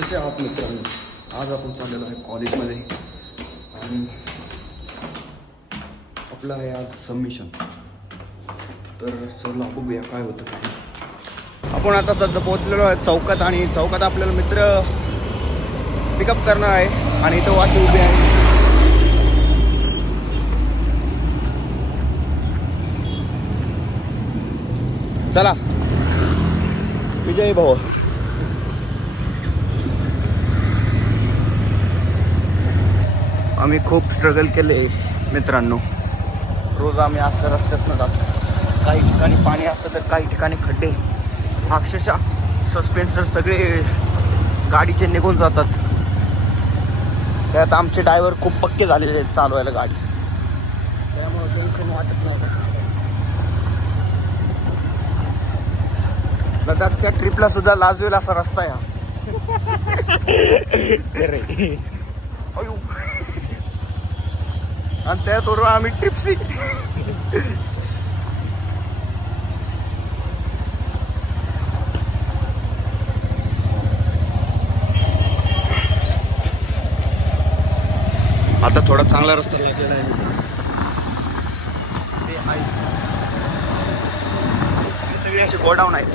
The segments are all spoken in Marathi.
कसे आहात मित्रांनो? आज आपण चाललेलो आहे कॉलेजमध्ये आणि आपलं आहे आज सबमिशन. तर चला बघूया काय होतं काय. आपण आता सध्या पोहोचलेलो आहे चौकात आणि चौकात आपल्याला मित्र पिकअप करणार आहे आणि इथं वाशी उभी आहे. चला विजय भाऊ. आम्ही खूप स्ट्रगल केले मित्रांनो. रोज आम्ही असल्या रस्त्यातनं जातो. काही ठिकाणी पाणी असतं तर काही ठिकाणी खड्डे. अक्षरशः सस्पेन्सर सगळे गाडीचे निघून जातात. त्यात आमचे ड्रायव्हर खूप पक्के झालेले आहेत चालवायला गाडी, त्यामुळे टेन्शन वाटत नव्हतं. लडाखच्या ट्रिपला सुद्धा लाजवेल असा रस्ता आहे. आणि त्यातून आम्ही ट्रिप्सी. आता थोडा चांगला रस्ता लागलेला आहे. सगळे असे गोडाऊन आहेत.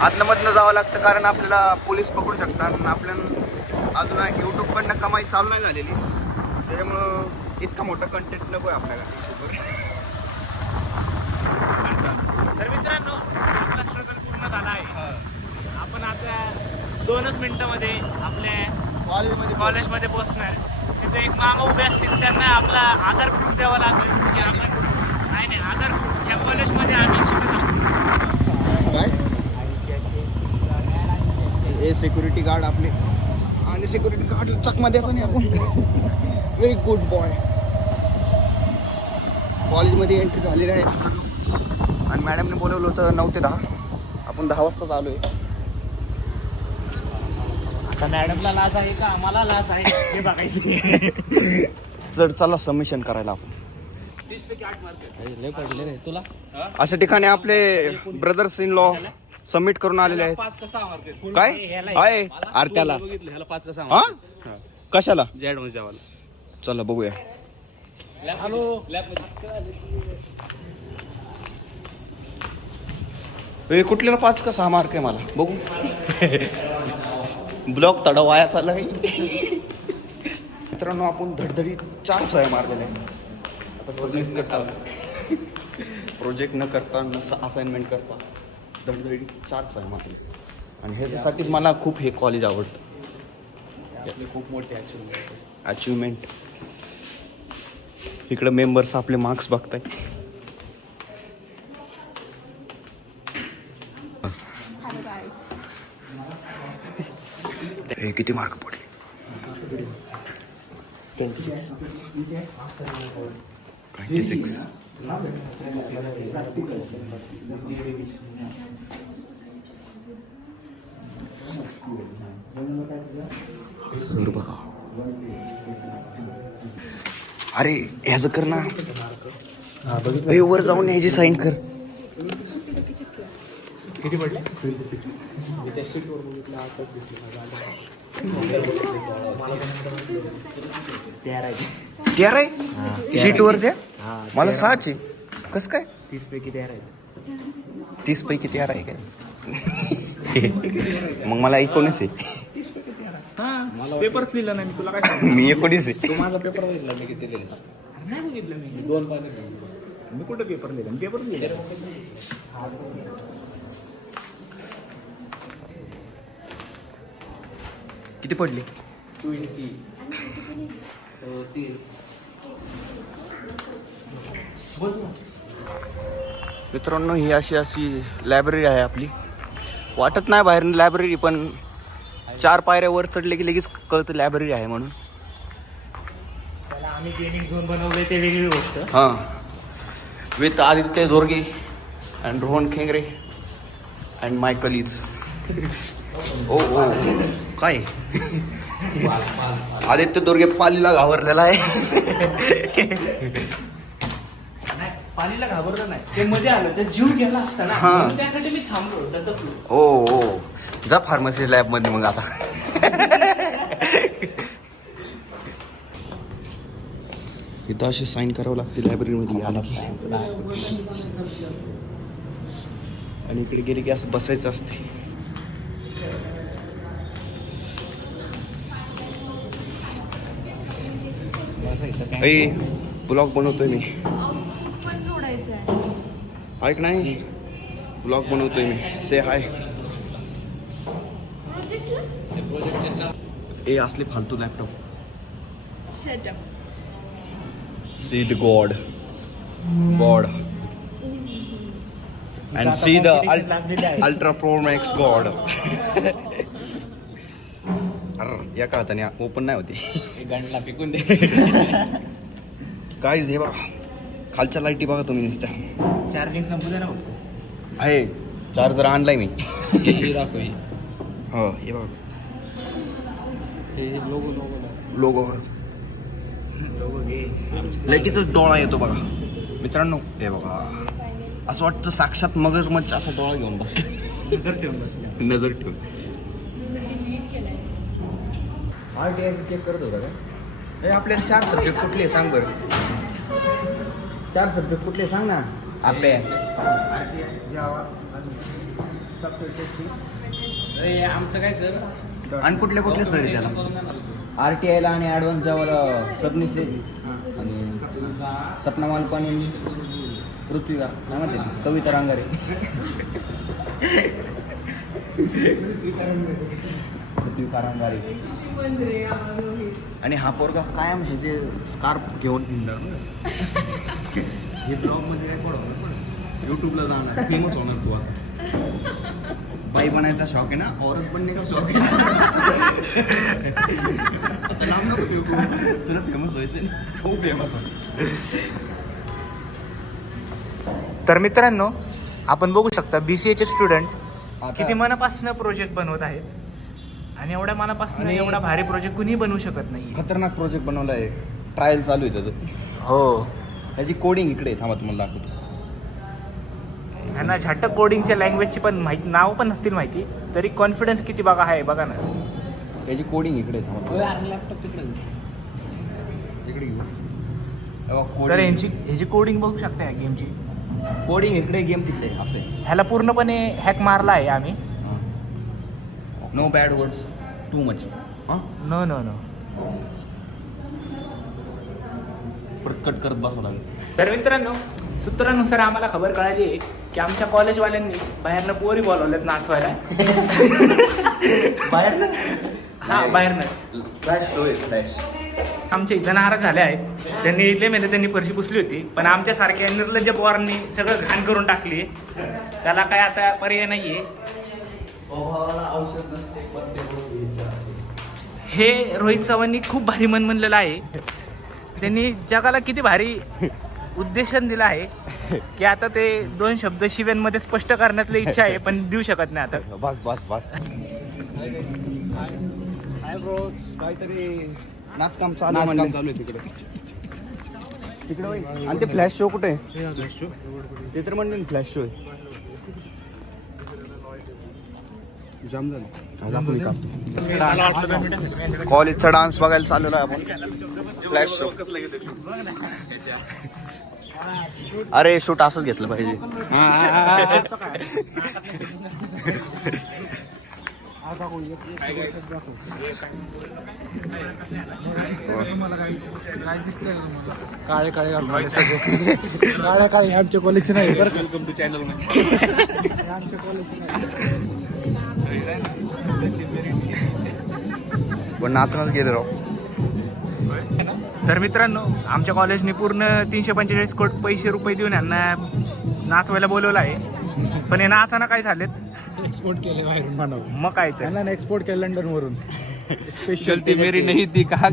आतमधनं जावं लागतं कारण आपल्याला पोलीस पकडू शकतात. आणि आपल्याला अजून यूट्यूबकडनं कमाई चालू नाही झालेली, त्याच्यामुळं इतका मोठा कंटेंट नको आहे आपल्याला. तर मित्रांनो, आपला स्ट्रगल पूर्ण झाला आहे. आपण आता 2च मिनिटामध्ये आपल्या कॉलेजमध्ये पोहोचणार. तिथे एक मामा उभे असतील, त्यांना आपला आधार प्रूफ द्यावा लागेल की आपण नाही आधार प्रूफ या कॉलेजमध्ये आम्ही शिकत आहोत. काय हे सिक्युरिटी गार्ड आपले आणि सिक्युरिटी गार्ड चकमध्ये पण आपण. Very good boy. कॉलेजमध्ये एंट्री झालेली आहे आणि मॅडमने बोलवलं होतं 9 ते 10. आपण 10 वाजताच आलो आहे. आता मॅडमला लाज आहे का आम्हाला लाज आहे हे बघायचं. जर चला सबमिशन करायला आपण. 30 पैकी 8 मार्क लय पडले रे तुला. अशा ठिकाणी आपले ब्रदर्स इन लॉ सबमिट करून आलेले आहेत. 5 कसा मार्क काय आहे आरत्याला बघितलं ह्याला 5 कसा हा कशाला जेड मध्ये जावाला. चला बघूया. हॅलो कुठल्याला 5 का 6 मार्क आहे मला बघू. ब्लॉक तडा वाया चालला आहे. मित्रांनो, आपण धडधडी 4 सह्या मारलेल्या आहेत. आता सर्व्हिस करता प्रोजेक्ट न करता न असाइनमेंट करता धडधडी 4 सह्या मारले. आणि ह्याच्यासाठीच मला खूप हे कॉलेज आवडतं. खूप मोठी अचिव्हमेंट. इकडं मेंबर्स आपले मार्क्स बघताय. हे किती मार्क पडले? 26. सर बघा. अरे ह्याचं कर ना. हे वर जाऊन ह्याची साईन कर. किती पडले? 13 आहे सीटवर द्या. मला 6 कस काय? 30 पैकी 13 आहे. 30 पैकी 13 आहे काय? मग मला 19 आहे. पेपर्स लिहिला नाही मी तुला काय. मी 19 आहे. तू माझा पेपर बघितला मी किती लिहिला नाही बघितलं मी 2 पाने. मी कुठं पेपर लिहिला पेपर लिहिला. किती पडले? 20. मित्रांनो, ही अशी लायब्ररी आहे आपली. वाटत नाही बाहेर लायब्ररी, पण 4 पायऱ्या वर चढले की लगेच कळतं लायब्ररी आहे म्हणून. त्याला आम्ही गेमिंग झोन बनवलंय ते वेगळी गोष्ट. हां, with Aditya Dorge and Rohan Khengre and my colleagues. ओ काय आदित्य दोरगे पालीला घाबरलेला आहे. पालीला घाबरलं नाही, ते मध्ये आलं तर जीव गेला असता ना, हा. त्यासाठी मी थांबलो. ओ जा फार्मसी लॅब मध्ये मग आता. इथं अशी साईन करावं लागते लायब्ररीमध्ये आला की. आणि इकडे गेले की असं बसायचं असते. ब्लॉग बनवतोय मी. पण जोडायचं आहे. ऐक नाही, ब्लॉग बनवतोय मी. से हाय. प्रोजेक्टला ए असले फालतू laptop. Shut up. See the God and see the Ultra Pro Max God. अरे या का हाताने ओपन नाही होते. गणला पिकून दे. काय हे बघा, खालच्या लाईटी बघा तुम्ही नुसत्या. चार्जिंग संपू दे ना फक्त. आहे चार्जर आणलाय मी. दाखव. हो हे बघा लोगो लोगो लगेच डोळा येतो बघा मित्रांनो. हे बघा असं वाटतं साक्षात मगरमच्छ असा डोळा घेऊन बस. नजर ठेवून बसले. नजर ठेवून. RTI चेक करत होता का? हे आपल्याला 4 सब्जेक्ट कुठले सांग बरं. 4 सब्जेक्ट कुठले सांग ना आपले. आमचं काय कर. आणि कुठले कुठले सर आहे त्याला. RTIला आणि ॲडव्हान्स जावाला सबनीसे आणि सपना मालपाणी पृथ्वीका नाही म्हणते कविता रांगारे. पृथ्वीका रांगारे. आणि हा पोरगा कायम हे जे स्कार्फ घेऊन हिंडणार. हे ब्लॉगमध्ये काय पडवणार पण यूट्यूबला जाणार फेमस होणार तू आता. बाई बनायचा शौक आहे ना, औरत बनने का शौक आहे नाम नको ठेवू. तुला फेमस व्हायचं ना. खूप फेमस. तर मित्रांनो आपण बघू शकता BCAचे स्टुडंट किती मनापासून प्रोजेक्ट बनवत आहेत. आणि एवढ्या मनापासून आणि एवढा भारी प्रोजेक्ट कुणीही बनवू शकत नाही. खतरनाक प्रोजेक्ट बनवला आहे. ट्रायल चालू आहे त्याचं. हो. त्याची कोडिंग इकडे आहे. थांबा तुम्हाला दाखवतो. ह्यांना झटक कोडिंगच्या लँग्वेजची पण माहिती, नाव पण नसतील माहिती, तरी कॉन्फिडन्स किती बघा आहे बघा ना. त्याची कोडिंग इकडे आहे. थांबा लॅपटॉप तिकडे. इकडे घेऊ. तर ह्याची कोडिंग बघू शकता या गेमची. कोडिंग इकडे गेम तिकडे असं आहे. ह्याला पूर्णपणे हॅक मारला आहे आम्ही. No bad words too much. हां नो नो नो. परत कट करत बसावं लागेल. तर मित्रांनो सूत्रानुसार आम्हाला खबर कळाली आहे की आमच्या कॉलेजवाल्यांनी बाहेरनं पोरी बोलवल्यात नाचवायला. बाहेर हां बाहेरनंच. फ्लॅश शो आहे फ्लॅश. आमच्या इथं नाराज झाले आहेत. त्यांनी इथले मेले त्यांनी फरशी पुसली होती, पण आमच्यासारख्या निर्लज्ज पोरांनी सगळं घाण करून टाकली. त्याला काय आता पर्याय नाही आहे. हे रोहित चव्हाणनी खूप भारी मन म्हणलेलं आहे. त्यांनी जगाला किती भारी उद्देशन दिला आहे की आता ते 2 शब्द शिव्यांमध्ये स्पष्ट करण्यातली इच्छा आहे, पण देऊ शकत नाही आता. बस बस बस. काहीतरी नाचकाम चालू आहे तिकडे. तिकडे आणि ते फ्लॅश शो कुठे आहे. ते तर म्हणले फ्लॅश शो आहे. जाम झालं. कॉलेजचा डान्स बघायला चाललेला आहे आपण. Flash show. अरे शूट असंच घेतलं पाहिजे. काळे काळे काळ्या काळे आमच्या कॉलेजचे नाही. Welcome to channel. आमच्या कॉलेजचे नाही. पण नाचनाच गेले राव. तर मित्रांनो आमच्या कॉलेजने पूर्ण 345 कोटी पैसे देऊन यांना नाचवायला बोलवलं आहे, पण हे नाचाना काय झालेत. एक्सपोर्ट केले बाहेरून मानव. मग काय तर त्यांना एक्सपोर्ट केलं लंडन वरून. स्पेशल ती मेरी नाही ती का.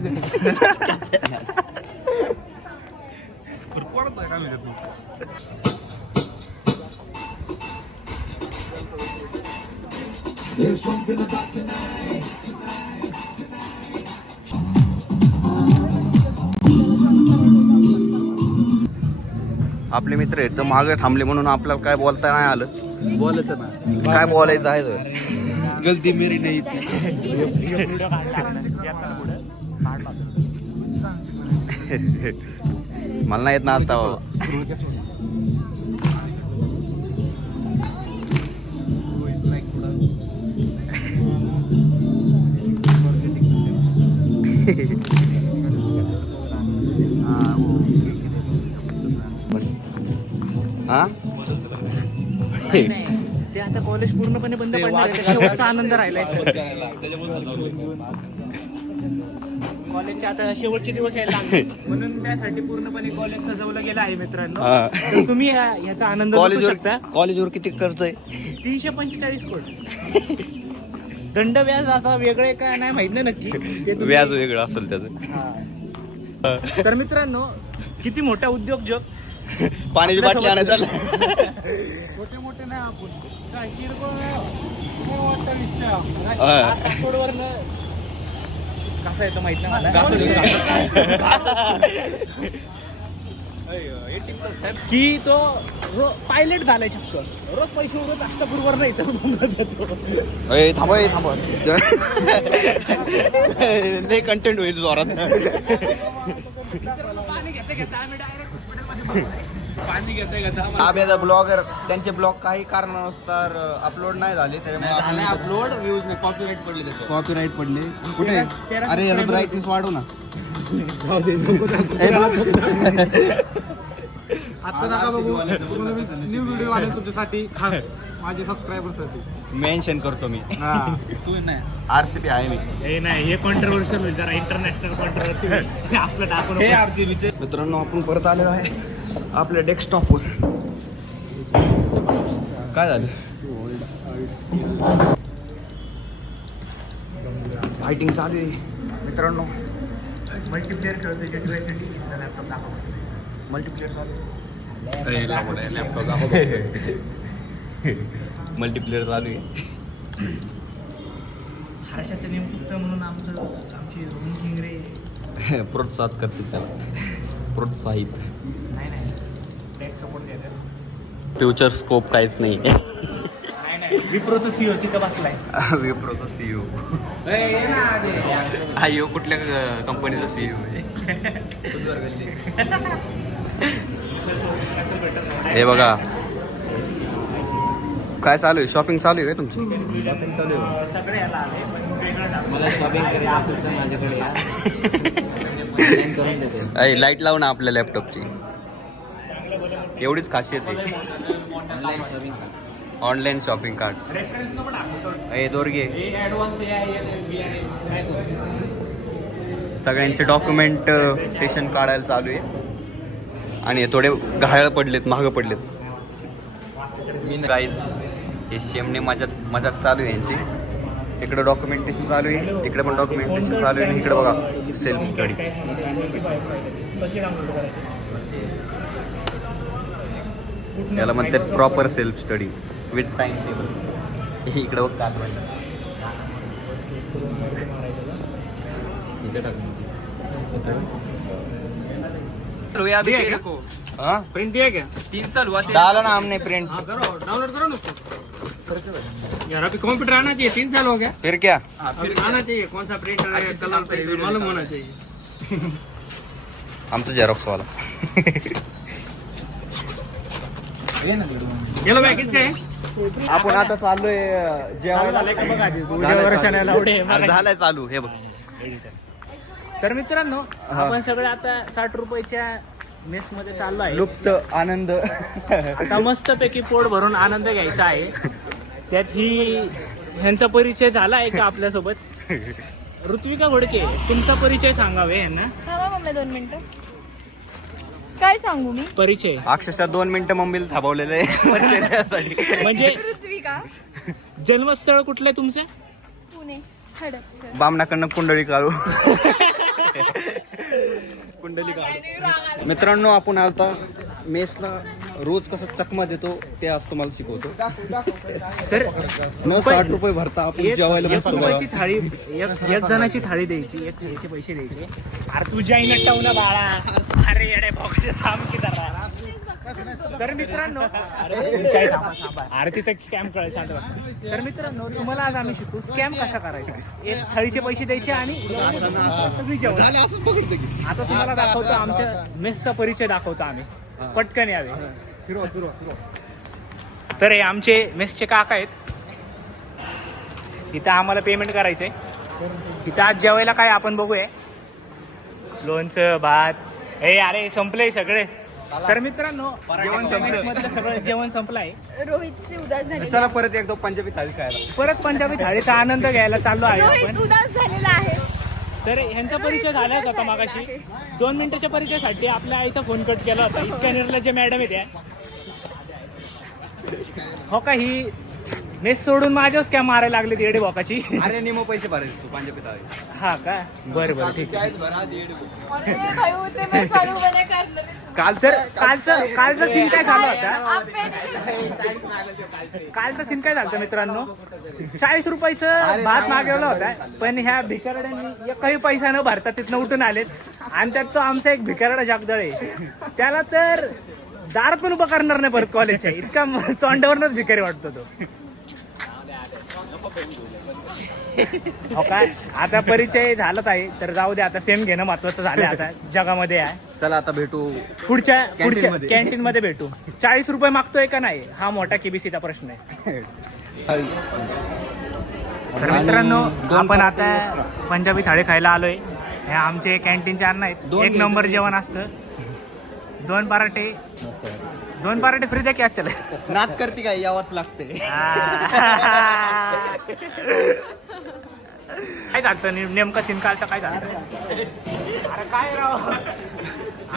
आपले मित्र आहेत तर मागे थांबले म्हणून आपल्याला काय बोलता नाही आलं. बोलायचं ना. काय बोलायचं आहे तर. गलती मेरी नाही व्हिडिओ काढला आपण. याचा पुढं काढला. मला नाही येत ना आता हा नाही, ते आता कॉलेज पूर्णपणे बंद पडणार आहे. शेवटचा आनंद राहिलाय. कॉलेजचे आता शेवटचे दिवस यायला लागले म्हणून त्यासाठी पूर्णपणे कॉलेज सजवलं गेलं आहे मित्रांनो. हा. तर तुम्ही ह्याचा आनंद लुटू शकता. कॉलेजवर किती खर्च आहे? 345 कोटी. दंड व्याज असा वेगळे काय नाही माहित नाही नक्की ते तुम्ही- व्याज वेगळं असेल त्याचं. हा. तर मित्रांनो किती मोठा उद्योजक पाण्याची बाटली आणायचं छोटे मोठे नाही आपण काय किरकोळ नाही मोठा विषय सोडवरनं कसं येतं माहित नाही मला. की तो पायलट झालाय चक्क. रोज पैसे उरत अष्टापूरवर नाही थांब लय कंटेंट होईल जोरात. पाणी घेता घेता आम्ही डायरेक्ट हॉस्पिटलमध्ये पाणी घेता आब्याचा ब्लॉगर त्यांचे ब्लॉग काही कारणानुसार अपलोड नाही झाले त्याच्यामुळे अपलोड व्ह्यूज नाही कॉपीराइट पडले त्याच्यावर. कॉपीराईट पडले. कुठे? अरे याचा ब्राईटनेस वाढव ना. आता नका बघू न्यू व्हिडिओ आले तुमच्यासाठी खास माझे सबस्क्रायबरसाठी. मेन्शन करतो मी. तू नाही RCB आहे मी. हे नाही हे कॉन्ट्रोवर्शियल होईल जरा इंटरनॅशनल कॉन्ट्रोवर्सी असलं टाकून. हे RCB मित्रांनो आपण परत आलेलो आहे आपल्या डेस्कटॉपवर. काय झालं? फायटिंग चालू आहे मित्रांनो. मल्टीप्लेअर खेळतोय गेटवेसाठी लॅपटॉप दाखव. मल्टीप्लेअर चालू लॅपटॉप मल्टीप्लेअर चालू आहे. हर्षाचा नियम चुकतोय म्हणून आमची रूम किंग रे प्रोत्साहित करतील त्याला. प्रोत्साहित. नाही टेक सपोर्ट देतात. फ्युचर स्कोप काहीच नाही. नाही विप्रोचं सीओ तिथं बसलाय. विप्रोचा CEO. हा यो कुठल्या कंपनीचा CEO आहे? हे बघा काय चालू आहे. शॉपिंग चालू आहे का तुमची? सगळे याला आले पण वेगळं झालं. मला शॉपिंग करायचं असेल तर माझ्याकडे या ऑनलाईन करून देतो. लाईट लावू ना आपल्या लॅपटॉपची. एवढीच खासियत आहे. ऑनलाईन शॉपिंग करा. Online shopping card. रेफरन्स नको टाकू सोड. हे दोरगे हे ॲडव्हान्स सगळ्यांचे डॉक्युमेंटेशन काढायला चालू आहे आणि हे थोडे घायाळ पडलेत, महाग पडलेत. काहीच हे शेमने मजाक चालू आहे यांची. इकडे डॉक्युमेंटेशन चालू आहे, इकडे पण डॉक्युमेंटेशन चालू आहे आणि इकडे बघा सेल्फ स्टडी. याला म्हणतात proper self study with time table. इकडे बघ काय हाँ प्रिंट दिया क्या? 3 साल हुआ डाला ना हमने प्रिंट. करो डाउनलोड करो ना यार अभी कंप्यूटर आना चाहिए. 3 साल हो गया. फिर क्या? अभी आना चाहिए. कौन सा प्रिंटर है, कलर प्रिंटर मालूम होना चाहिए. आमचं झेरॉक्स वाला. येलो बॅग किसका आहे? आपण आता चाललोय जेवायला. झालंय चालू. हे बघ. तर मित्रांनो आपण सगळे आता 60 रुपयाच्या मेस मध्ये चाललो आहे. लुप्त आनंद. आता मस्त पैकी पोट भरून आनंद घ्यायचा आहे. त्यात ही ह्यांचा परिचय झाला आहे का आपल्यासोबत? ऋत्विका घोडके तुमचा परिचय सांगावे यांना. थांबा मम्मी 2 मिनिटं. काय सांगू मी? परिचय अक्षरशः 2 मिनिटं मम्मीला थांबवलेलं आहे परिचयासाठी. म्हणजे ऋत्विका जन्मस्थळ कुठलं आहे तुमचं? पुणे हडपसर. बामणाकडनं कुंडली काढू. कुंडली मित्रांनो आपण आता मेसला रोज कसं चकमा देतो ते आज तुम्हाला शिकवतो. सर न 60 रुपये भरता आपण जेवायला एक बसतो. रुपयाची थाळी एक जणाची थाळी द्यायची. एक थाळीचे पैसे द्यायचे. अरे तुझ्या आईनं टावना बाळा. अरे येडे भोकाचे थांब की जरा. तर मित्रांनो अरे तिथे स्कॅम कळेल शांत बसा. तर मित्रांनो तुम्हाला आज आम्ही शिकू स्कॅम कसा करायचा. एक थाळीचे पैसे द्यायचे आणि सगळी जेवण. आता तुम्हाला दाखवतो आमच्या मेसचा परिचय दाखवतो आम्ही. पटकन यावे. तर हे आमचे मेसचे काका आहेत. इथं आम्हाला पेमेंट करायचंय. इथं आज जेवायला काय आपण बघूया. लोणचं भात हे अरे संपलंय सगळे. तर मित्रांनो मधलं सगळं जेवण संपलंय. रोहितची उदास झाली. चला परत एकदा पंजाबी थाळी खायला. परत पंजाबी थाळीचा आनंद घ्यायला चाललो आहे रोहित आपण. उदास झालेला आहे. तर ह्यांचा परिचय झालाच होता मागाशी. 2 मिनिटाच्या परिचयासाठी आपल्या आईचा फोन कट केला होता. इतक्या निर्लज्ज मॅडम आहे त्या. हो का ही मेस सोडून माझ्याच काय मारायला लागले येडे बोकाची. अरे निमो पैसे भरायचे तू पंजाबी थाळी. हा का बरं बरं ठीक आहे. कालचा सीन काय झाला होता. कालचा सीन काय झालं मित्रांनो. 40 रुपयाचं भात मागवला होता. पण ह्या भिकारड्यांनी एकही पैसा न भरता तिथनं उठून आलेत. आणि त्यात तो आमचा एक भिकारडा जागदळ आहे. त्याला तर दारात पण उभं करणार नाही परत कॉलेजच्या. इतका तोंडावरनच भिकारी वाटतो तो. हो काय आता परिचय झालाच आहे. तर जाऊ दे आता फेम घेणं महत्वाचं झालं आता जगामध्ये आहे. चला आता भेटू पुढच्या कॅन्टीन मध्ये भेटू. 40 रुपये मागतोय का नाही हा मोठा केबीसीचा प्रश्न आहे. तर मित्रांनो आपण आता पंजाबी थाळी खायला आलोय. हे आमचे कॅन्टीनचे अन्न आहेत. 1 नंबर जेवण असतं. 2 पराठे फ्री द्या की चला. नाद करते काय यावंच लागते. काय झालं नेमका सिनकालचा काय झालं. अरे काय राव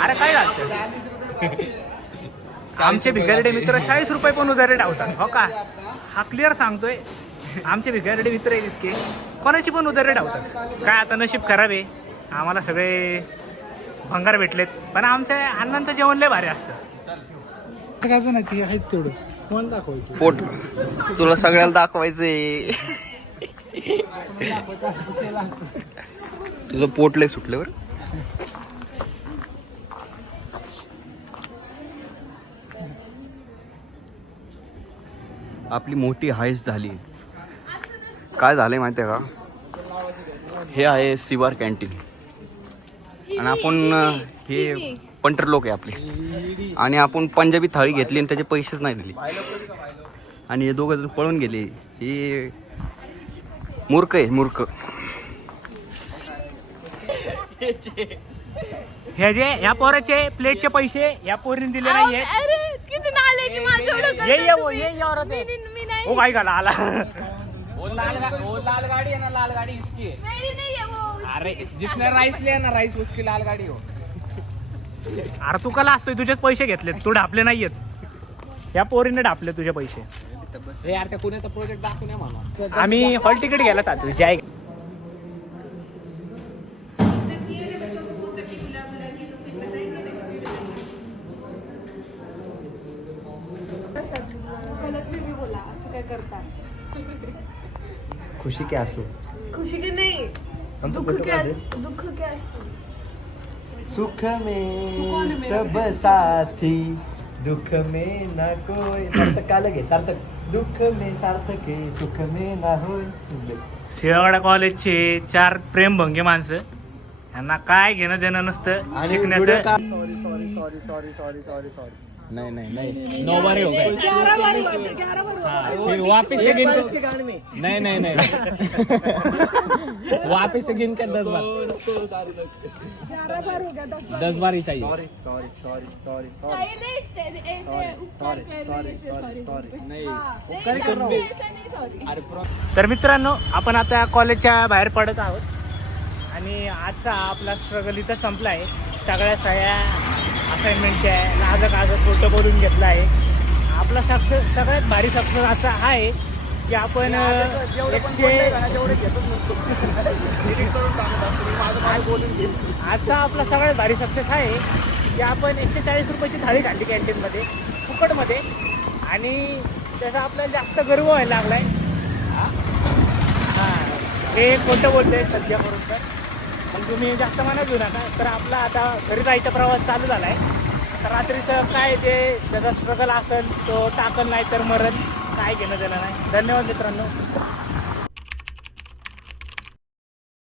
अरे काय झालं. आमचे भिकारडे मित्र 40 रुपये पण उधारे डावतात. हो का हा क्लिअर सांगतोय. आमचे भिकारडे मित्र आहेत इतके कोणाची पण उधारे डावतात. काय आता नशीब खराब आहे. आम्हाला सगळे भंगार भेटलेत. पण आमच्या अण्णांचं जेवण लय भारी असतं. नाही ते आहेत तेवढं कोण दाखवायचं. पोट तुला सगळ्याला दाखवायचंय. तुझं पोट लय सुटल्यावर. आपली मोठी हायस्ट झाली. काय झालंय माहिती आहे का. हे आहे सिवार कॅन्टीन. आणि आपण हे पंटर लोक आहे आपले. आणि आपण पंजाबी थाळी घेतली आणि त्याचे पैसेच नाही दिले. आणि हे 2 जण पळून गेले. हे मूर्ख आहे मूर्ख. हे जे ह्या पोराचे प्लेटचे पैसे या पोरीने दिले नाहीये. अरे किती नाले की माझ्या ओ काय झाला आला. लाल गाड़ी है ना, लाल गाड़ी इसकी है. नहीं है वो. अरे जिसने राइस लिया ना, राइस उसकी लाल गाड़ी हो. अरे तू कला असतोय तुझेच पैसे घेतले. तू ढापले नाहीयेत. या पोरीने ढापले तुझे पैसे. हे यार त्या पुण्याचा प्रोजेक्ट दाखवून मला. आम्ही हॉल तिकीट घ्यायला चालतो. जय गलत भी बोला असं काय करता. खुशी के आंसू. खुशी के नहीं दुख के आंसू. सुख में सब साथी दुख में ना कोई. सार्थक का लगे सार्थक. दुख में सार्थक है सुख में ना होय. शिवागडा कॉलेजचे 4 प्रेमभंगी माणसं. यांना काय घेणं देणं नसतं शिकण्याचं. नहीं नहीं नहीं. 9 बार हो गए. 11 बार हुआ था, 11 बार हुआ. फिर वापस से गिन नहीं नहीं नहीं वापस से गिन कर 10 बार. 11 बार हो गया. 10 बार ही चाहिए. Sorry sorry sorry sorry sorry. ऐसे ऊपर सॉरी. नहीं. ऐसे नहीं सॉरी. तर मित्रांनो आपण आता कॉलेजच्या बाहेर पडत आहोत. आणि आजचा आपला स्ट्रगल इथं संपला आहे. सगळ्या असाइनमेंटच्या लाजक फोटो बोलून घेतला आहे. आपला सगळ्यात भारी सक्सेस असा आहे की आपण 100 आजचा आपला सगळ्यात भारी सक्सेस आहे की आपण 140 रुपयाची थाळी खाल्ली कॅन्टीनमध्ये फुकटमध्ये. आणि त्याचा आपल्याला जास्त गर्व व्हायला लागलाय. हां हे खोटं बोलतोय सध्या करून. तर पण तुम्ही जास्त मनात घेऊ नका. तर आपला आता घरी जायचा प्रवास चालू झाला आहे. आता रात्रीचं काय जे त्याचा स्ट्रगल असेल तो टाकल नाही तर मरण काय घेणं त्याला नाही. धन्यवाद मित्रांनो.